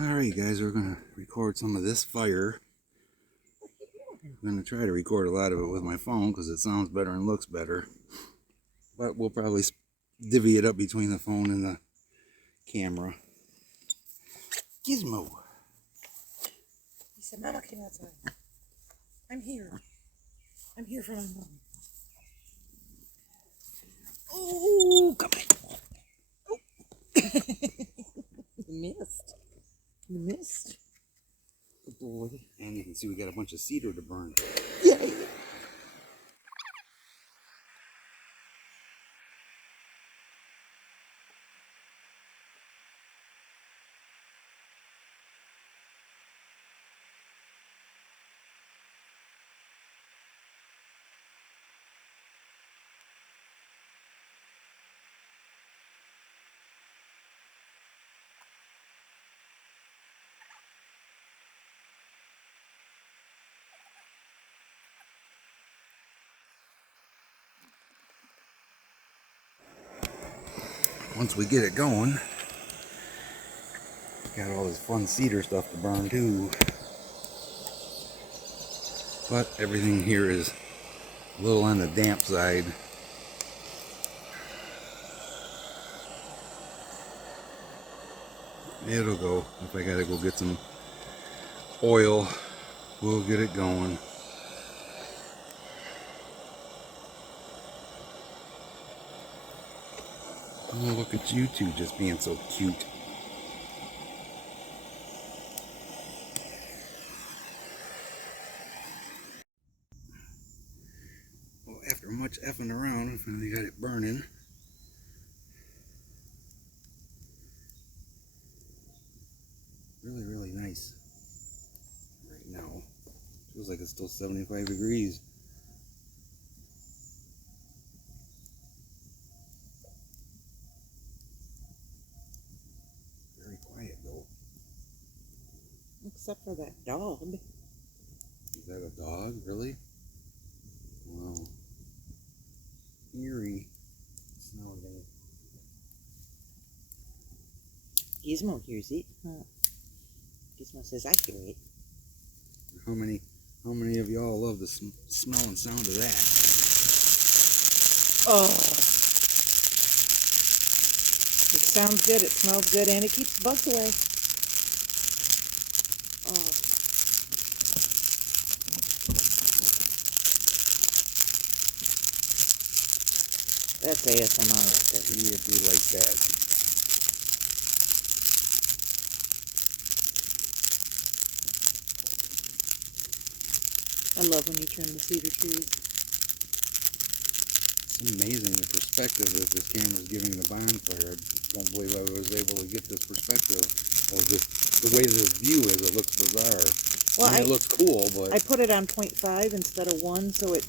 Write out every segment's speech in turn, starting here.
Alright guys, we're going to record some of this fire. I'm going to try to record a lot of it with my phone because it sounds better and looks better. But we'll probably divvy it up between the phone and the camera. Gizmo. He said, Mama came outside. I'm here. I'm here for my mom. Oh, come on. Oh. You missed. You missed. Good boy. And you can see we got a bunch of cedar to burn. Yay. Once we get it going, got all this fun cedar stuff to burn too. But everything here is a little on the damp side. It'll go. If I gotta go get some oil, we'll get it going. Oh, look at you two just being so cute. Well, after much effing around, I finally got it burning. Really, really nice. Right now, feels like it's still 75 degrees. Very quiet though. Except for that dog. Is that a dog? Really? Wow. Eerie. Nowadays. Gizmo hears it. Huh. Gizmo says, I hear it. How many of y'all love the smell and sound of that? Oh. It sounds good, it smells good, and it keeps the bugs away. Oh. That's ASMR right there. Yeah, we like that. I love when you trim the cedar trees. It's amazing the perspective that this camera is giving the bonfire. I don't believe I was able to get this perspective of the way this view is. It looks bizarre. Well, I mean, it looks cool, but I put it on 0.5 instead of 1, so it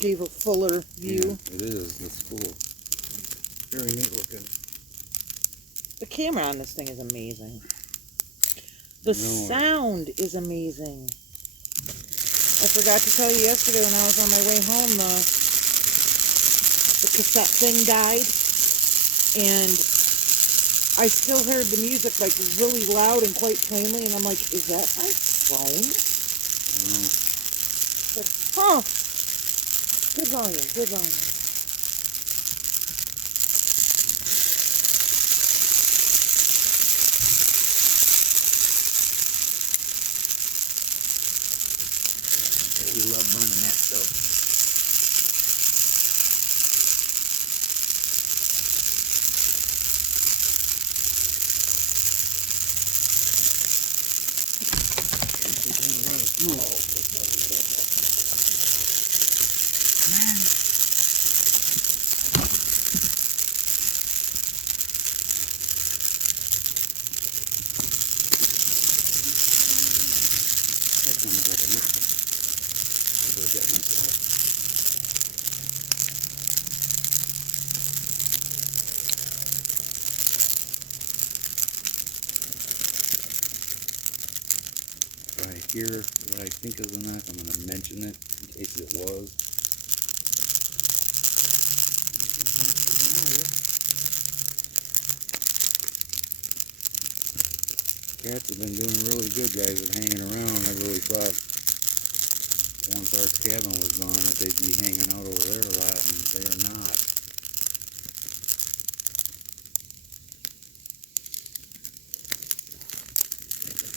gave a fuller view. Yeah, it is. It's cool. Very neat looking. The camera on this thing is amazing. The sound is amazing. I forgot to tell you yesterday when I was on my way home, the cassette thing died, and I still heard the music like really loud and quite plainly, and I'm like, is that my phone? But, huh, good volume, good volume. We love burning that stuff. Come on. That sounds like a mixer. I'll go get myself. If I hear what I think is enough, I'm going to mention it in case it was. Cats have been doing really good, guys, with hanging around. I really thought once our cabin was gone that they'd be hanging out over there a lot, and they are not.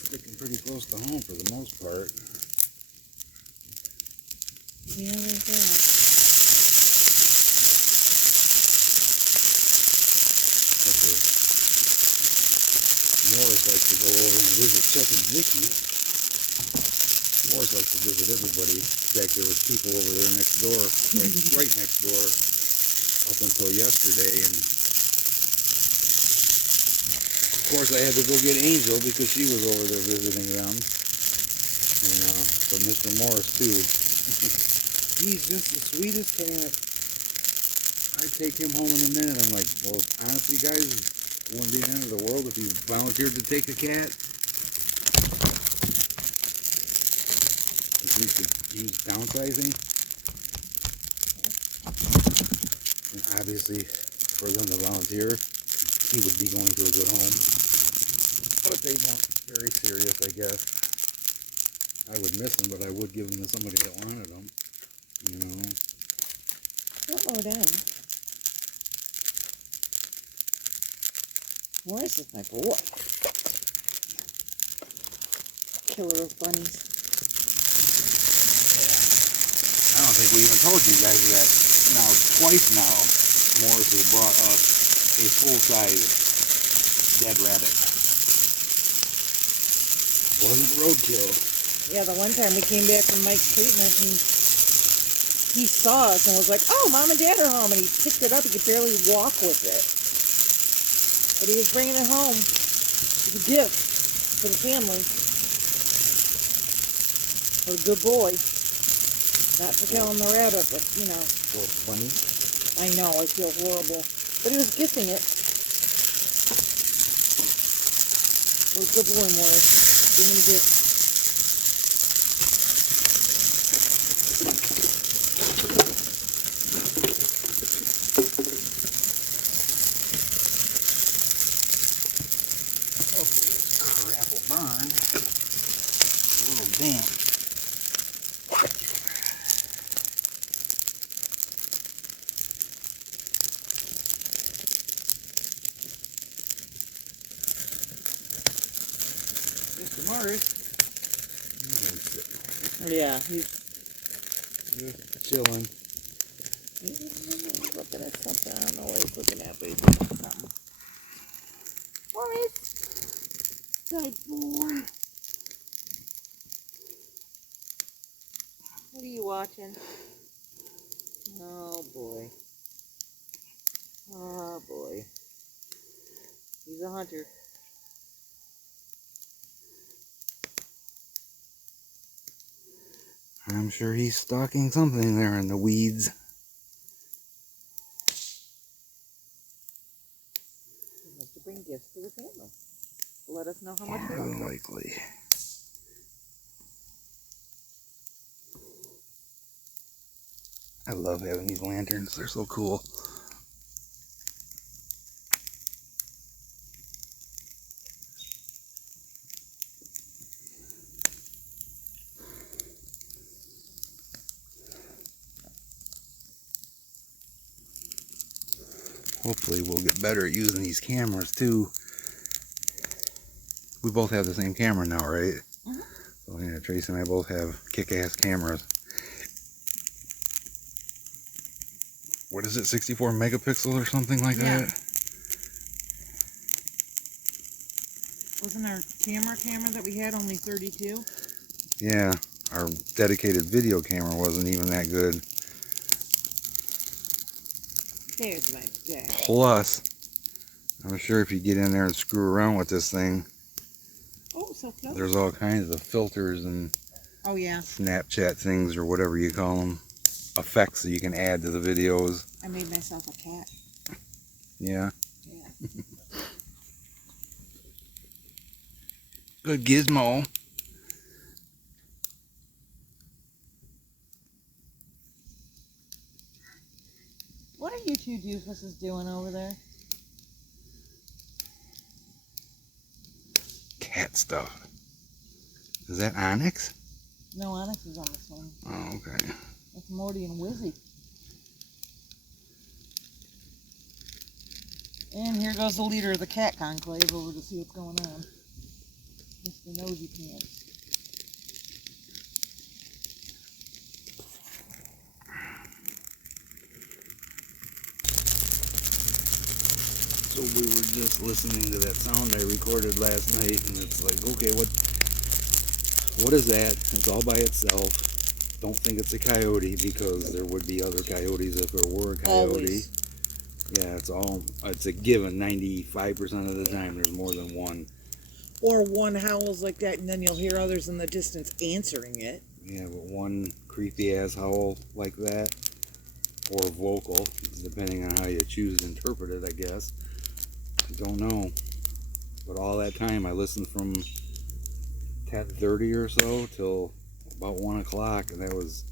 Sticking pretty close to home for the most part. Yeah, there's that. Except for Morris likes to go over and visit Chuck and Vicky. Morris likes to visit everybody. In fact, there was people over there next door, right next door, up until yesterday. And of course, I had to go get Angel because she was over there visiting them. And but Mr. Morris too. He's just the sweetest cat. I'd take him home in a minute. I'm like, well, honestly, guys, it wouldn't be the end of the world if he volunteered to take a cat. If we could use downsizing. And obviously, for them to volunteer, he would be going to a good home. But they weren't very serious, I guess. I would miss them, but I would give them to somebody that wanted them. You know. Don't lower down. Morris is my boy. Killer of bunnies. Yeah. I don't think we even told you guys that. Now, twice now, Morris has brought us a full-size dead rabbit. Wasn't roadkill. Yeah, the one time we came back from Mike's treatment and he saw us and was like, oh, Mom and Dad are home. And he picked it up. He could barely walk with it. But he was bringing it home. It was a gift for the family. For a good boy. Not for killing the rabbit, but, you know. Well, funny. I know, I feel horrible. But he was gifting it. What a good boy, Morris. Give him a gift. Crap will burn. A little damp. Mr. Morris. Yeah, he's Just chilling. looking at something. I don't know what he's looking at, but he's looking at something. Morris! Good boy. What are you watching? Oh boy. Oh boy. He's a hunter. I'm sure he's stalking something there in the weeds. He has to bring gifts to the family. Let us know how much he More loves than us. likely. I love having these lanterns. They're so cool. Hopefully we'll get better at using these cameras too. We both have the same camera now, right? Mm-hmm. So yeah, Tracy and I both have kick-ass cameras. What is it, 64 megapixel or something like that? Wasn't our camera that we had only 32? Yeah, our dedicated video camera wasn't even that good. There's my dad. Plus, I'm sure if you get in there and screw around with this thing, Oh, so close. there's all kinds of filters and Oh, yeah. Snapchat things or whatever you call them, effects that you can add to the videos. I made myself a cat. Yeah. Yeah. Good gizmo. What are you two doofuses doing over there? that stuff? Is that onyx? No, Onyx is on this one. Oh, okay. It's Morty and Wizzy. And here goes the leader of the cat conclave over to see what's going on. Mr. Nosy Pants. So we were just listening to that sound I recorded last night, and it's like, okay, what is that? It's all by itself. Don't think it's a coyote, because there would be other coyotes if there were a coyote. Always. Yeah, it's a given 95% of the time there's more than one. Or one howls like that, and then you'll hear others in the distance answering it. Yeah, but one creepy ass howl like that, or vocal, depending on how you choose to interpret it, I guess. I don't know. But all that time I listened from 10:30 or so till about 1 o'clock, and that was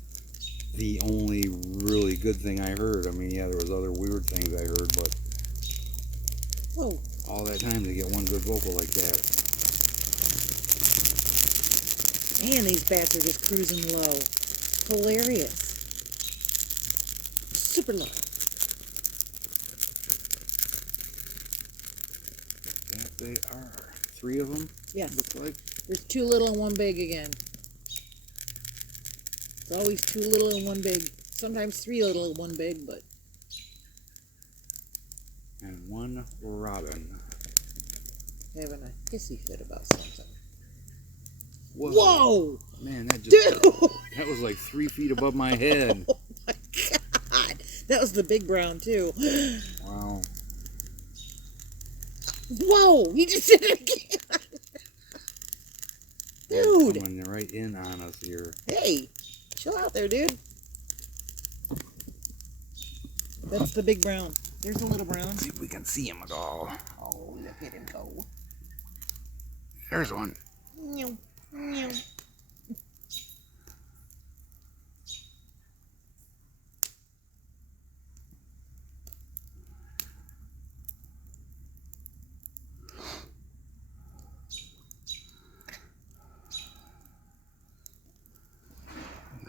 the only really good thing I heard. I mean, yeah, there was other weird things I heard, but Whoa. all that time to get one good vocal like that. Man, these bats are just cruising low. Hilarious. Super low. That they are. 3 of them? Yes. Looks like. There's 2 little and 1 big again. It's always 2 little and 1 big. Sometimes 3 little and 1 big, but... And 1 robin. having a hissy fit about something. Whoa! Whoa! Man, that just... Dude! That was like 3 feet above my head. Oh my God! That was the big brown, too. Wow. Whoa! He just did it again! Dude! They're coming right in on us here. Hey! Chill out there, dude. That's the big brown. There's a little brown. Let's see if we can see him at all. Oh, look at him go. There's one. Meow. Meow.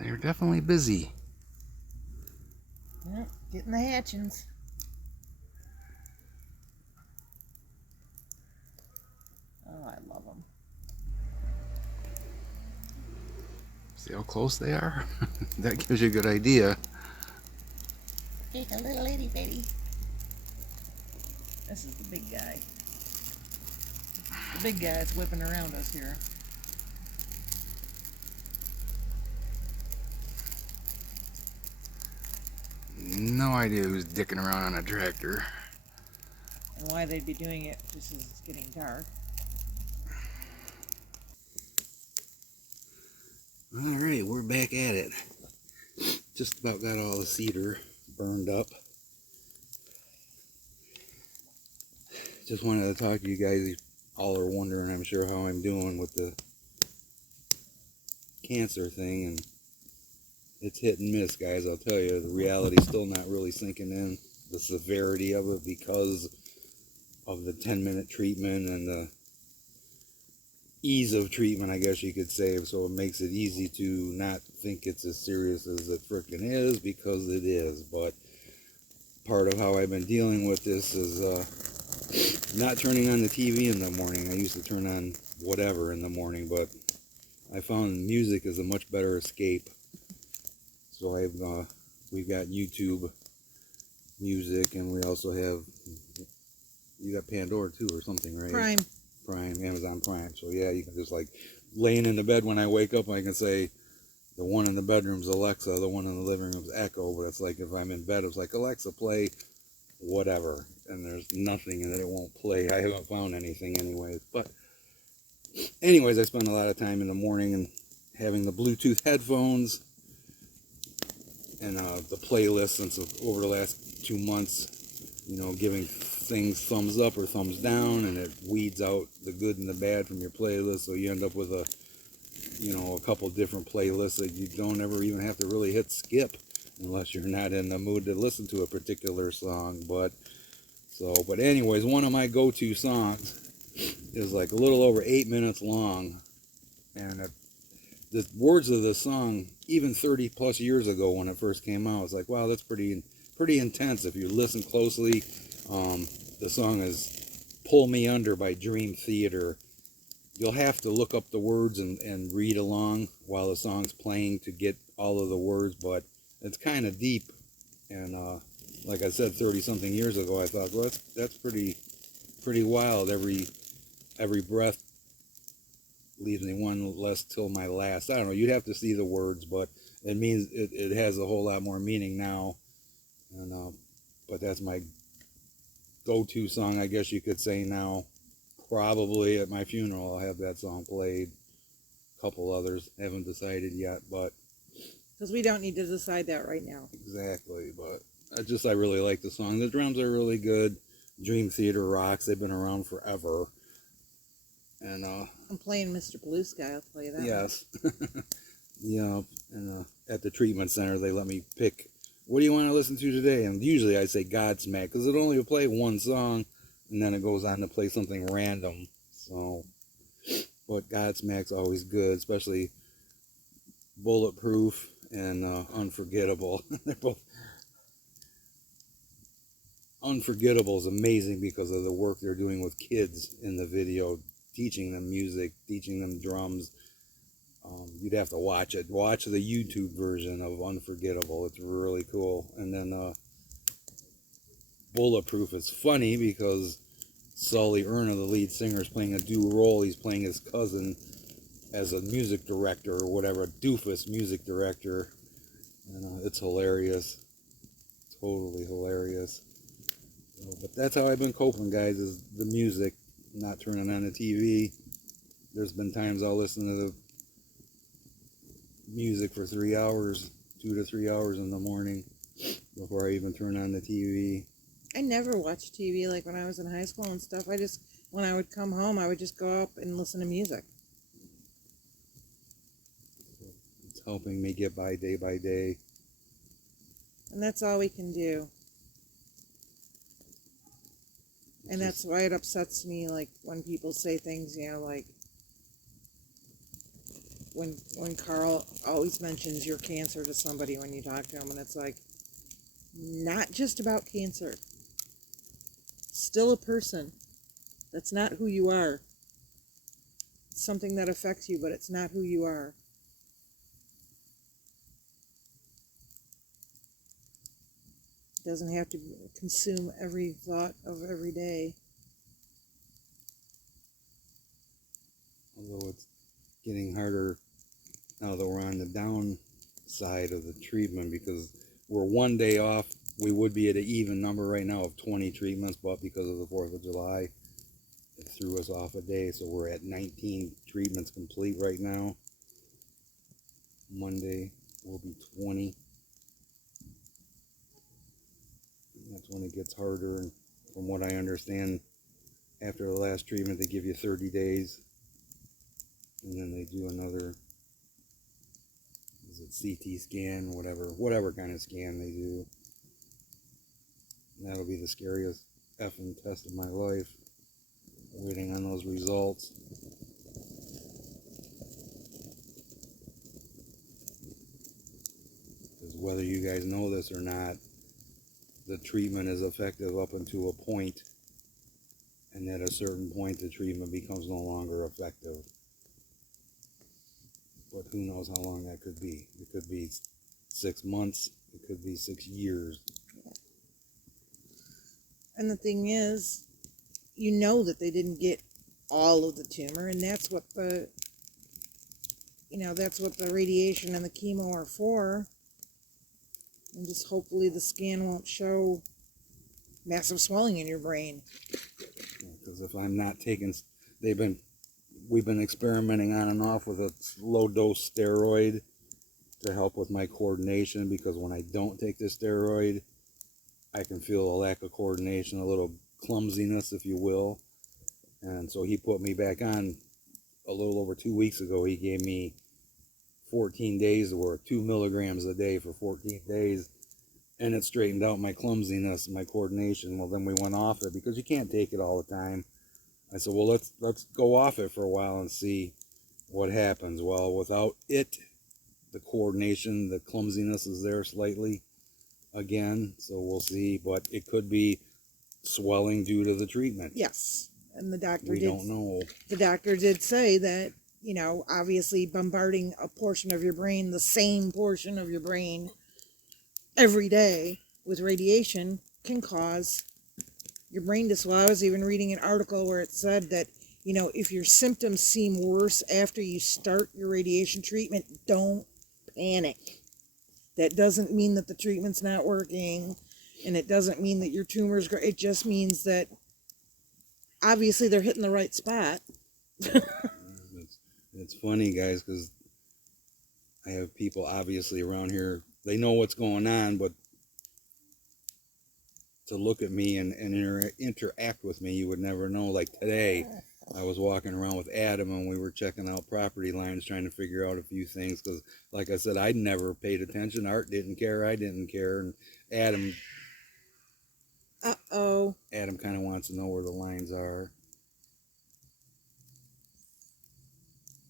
They're definitely busy. Yep, getting the hatchings. Oh, I love them. See how close they are? That gives you a good idea. Just a little itty bitty. This is the big guy. The big guy that's whipping around us here. No idea who's dicking around on a tractor. And why they'd be doing it just as it's getting dark. Alright, we're back at it. Just about got all the cedar burned up. Just wanted to talk to you guys. You all are wondering, I'm sure, how I'm doing with the cancer thing, and it's hit and miss, guys. I'll tell you, the reality's still not really sinking in, the severity of it, because of the 10-minute treatment and the ease of treatment, I guess you could say. So it makes it easy to not think it's as serious as it frickin' is, because it is. But part of how I've been dealing with this is not turning on the TV in the morning. I used to turn on whatever in the morning, but I found music is a much better escape. So we've got YouTube music, and we also have, you got Pandora too or something, right? Prime, Amazon Prime. So yeah, you can just, like, laying in the bed when I wake up, I can say the one in the bedroom's Alexa, the one in the living room's Echo. But it's like, if I'm in bed, it's like, Alexa, play whatever, and there's nothing that it won't play. I haven't found anything anyways. But anyways, I spend a lot of time in the morning and having the Bluetooth headphones and the playlist, since over the last 2 months, you know, giving things thumbs up or thumbs down, and it weeds out the good and the bad from your playlist. So you end up with a couple different playlists that you don't ever even have to really hit skip unless you're not in the mood to listen to a particular song. But anyways, one of my go-to songs is like a little over 8 minutes long, and the words of the song, even 30 plus years ago when it first came out, it's like, wow, that's pretty intense. If you listen closely, the song is "Pull Me Under" by Dream Theater. You'll have to look up the words and read along while the song's playing to get all of the words, but it's kind of deep. And like I said, 30-something years ago, I thought, well, that's pretty wild. Every breath leaves me one less till my last. I don't know. You'd have to see the words, but it means it has a whole lot more meaning now. And but that's my go-to song, I guess you could say now. Probably at my funeral, I'll have that song played. A couple others, haven't decided yet, but Because we don't need to decide that right now. exactly. But I really like the song. The drums are really good. Dream Theater rocks. They've been around forever. And I'm playing Mr. Blue Sky. I'll play that. yes, yeah. And at the treatment center, they let me pick. What do you want to listen to today? And usually I say Godsmack because it only will play one song, and then it goes on to play something random. So, but Godsmack's always good, especially Bulletproof and Unforgettable. They're both. Unforgettable is amazing because of the work they're doing with kids in the video, teaching them music, teaching them drums. You'd have to watch it. Watch the YouTube version of Unforgettable. It's really cool. And then Bulletproof is funny because Sully Erna, the lead singer, is playing a dual role. He's playing his cousin as a music director or whatever, a doofus music director. And it's hilarious. Totally hilarious. But that's how I've been coping, guys, is the music, not turning on the TV. There's been times I'll listen to the music for 3 hours, 2 to 3 hours in the morning before I even turn on the TV. I never watched TV like when I was in high school and stuff. When I would come home, I would just go up and listen to music. It's helping me get by day. And that's all we can do. And that's why it upsets me, like, when people say things, like, when Carl always mentions your cancer to somebody when you talk to him, and it's like, not just about cancer. Still a person. That's not who you are. It's something that affects you, but it's not who you are. It doesn't have to consume every thought of every day. Although it's getting harder now that we're on the downside of the treatment because we're one day off. We would be at an even number right now of 20 treatments, but because of the 4th of July, it threw us off a day. So we're at 19 treatments complete right now. Monday will be 20. That's when it gets harder. And from what I understand, after the last treatment, they give you 30 days. And then they do another, is it CT scan, whatever kind of scan they do. And that'll be the scariest effing test of my life, waiting on those results. Because whether you guys know this or not, the treatment is effective up until a point, and at a certain point the treatment becomes no longer effective. But who knows how long that could be. It could be 6 months, it could be 6 years. And the thing is, you know that they didn't get all of the tumor, and that's what the radiation and the chemo are for. And just hopefully the scan won't show massive swelling in your brain. Because if I'm not taking, we've been experimenting on and off with a low dose steroid to help with my coordination, because when I don't take the steroid, I can feel a lack of coordination, a little clumsiness, if you will. And so he put me back on a little over 2 weeks ago. He gave me 14 days worth, 2 milligrams a day for 14 days. And it straightened out my clumsiness, my coordination. Well, then we went off it because you can't take it all the time. I said, well, let's go off it for a while and see what happens. Well, without it, the coordination, the clumsiness is there slightly again, so we'll see. But it could be swelling due to the treatment. Yes, and We don't know. The doctor did say that, you know, obviously bombarding a portion of your brain, the same portion of your brain, every day with radiation can cause your brain to swell. I was even reading an article where it said that, you know, if your symptoms seem worse after you start your radiation treatment, don't panic. That doesn't mean that the treatment's not working, and it doesn't mean that your tumor's great. It just means that obviously they're hitting the right spot. It's funny, guys, because I have people obviously around here, they know what's going on, but to look at me and interact with me, you would never know. Like today, I was walking around with Adam and we were checking out property lines, trying to figure out a few things, because like I said, I'd never paid attention. Art didn't care, I didn't care, and Adam kind of wants to know where the lines are.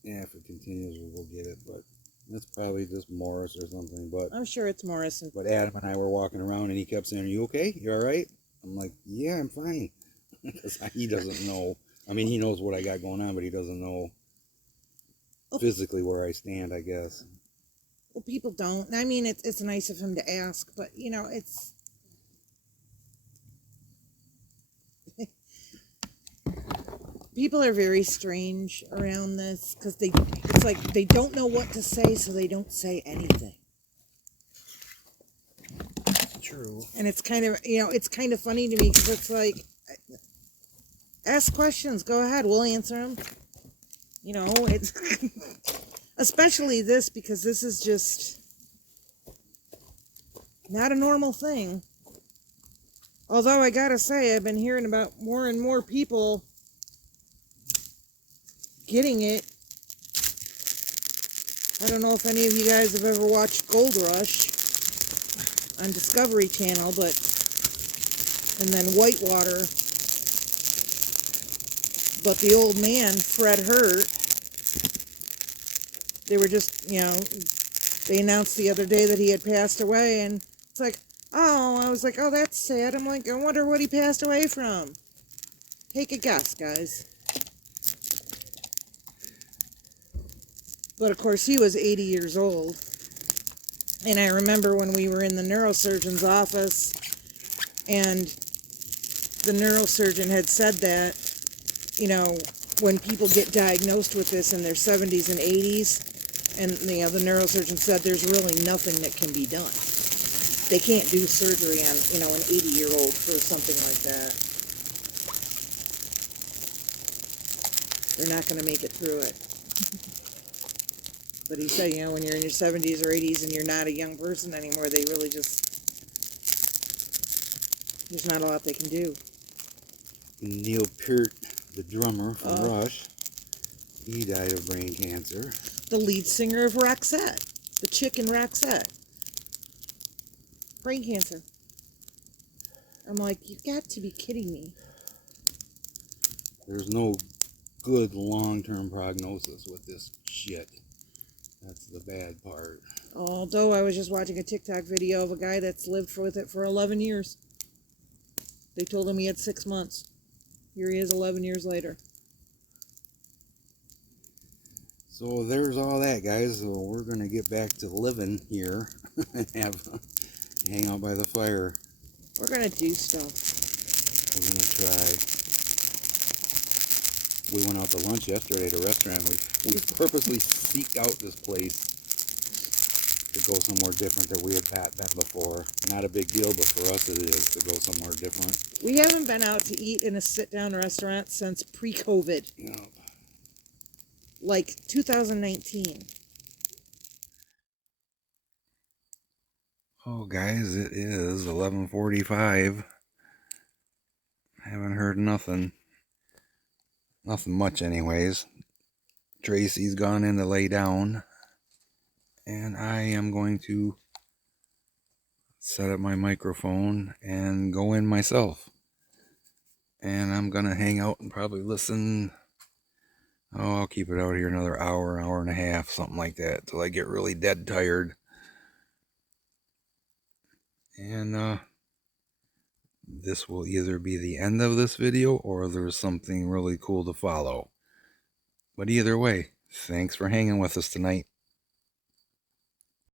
Yeah, if it continues, we'll get it, but it's probably just Morris or something. But I'm sure it's Morrison. But Adam and I were walking around and he kept saying, "Are you okay? You all right?" I'm like, "Yeah, I'm fine." Because he doesn't know. I mean, he knows what I got going on, but he doesn't know physically where I stand, I guess. Well, people don't. I mean, it's nice of him to ask, but, you know, it's... People are very strange around this, because it's like they don't know what to say, so they don't say anything. True. And it's kind of, you know, it's kind of funny to me, because it's like, ask questions, go ahead, we'll answer them. You know, it's especially this, because this is just not a normal thing. Although I gotta say, I've been hearing about more and more people getting it. I don't know if any of you guys have ever watched Gold Rush on Discovery Channel, but, and then Whitewater. But the old man, Fred Hurt, they were just, you know, they announced the other day that he had passed away, and it's like, oh, I was like, oh, that's sad. I'm like, I wonder what he passed away from. Take a guess, guys. But of course, he was 80 years old. And I remember when we were in the neurosurgeon's office, and the neurosurgeon had said that, you know, when people get diagnosed with this in their 70s and 80s, and, you know, the neurosurgeon said there's really nothing that can be done. They can't do surgery on, you know, an 80-year-old for something like that. They're not going to make it through it. But he said, you know, when you're in your 70s or 80s and you're not a young person anymore, they really just, there's not a lot they can do. Neil Peart, the drummer from Rush, he died of brain cancer. The lead singer of Roxette, the chick in Roxette. Brain cancer. I'm like, you got to be kidding me. There's no good long-term prognosis with this shit. That's the bad part. Although I was just watching a TikTok video of a guy that's lived with it for 11 years. They told him he had 6 months. Here he is 11 years later. So there's all that, guys. So we're going to get back to living here and hang out by the fire. We're going to do stuff. We're going to try. We went out to lunch yesterday at a restaurant. We purposely seeked out this place to go somewhere different that we had not been before. Not a big deal, but for us it is to go somewhere different. We haven't been out to eat in a sit-down restaurant since pre-COVID. Yep. Like 2019. Oh, guys, it is 11:45. Haven't heard nothing. Nothing much anyways. Tracy's gone in to lay down. And I am going to set up my microphone and go in myself. And I'm gonna hang out and probably listen. Oh, I'll keep it out here another hour, hour and a half, something like that, till I get really dead tired. And this will either be the end of this video or there's something really cool to follow. But either way, thanks for hanging with us tonight.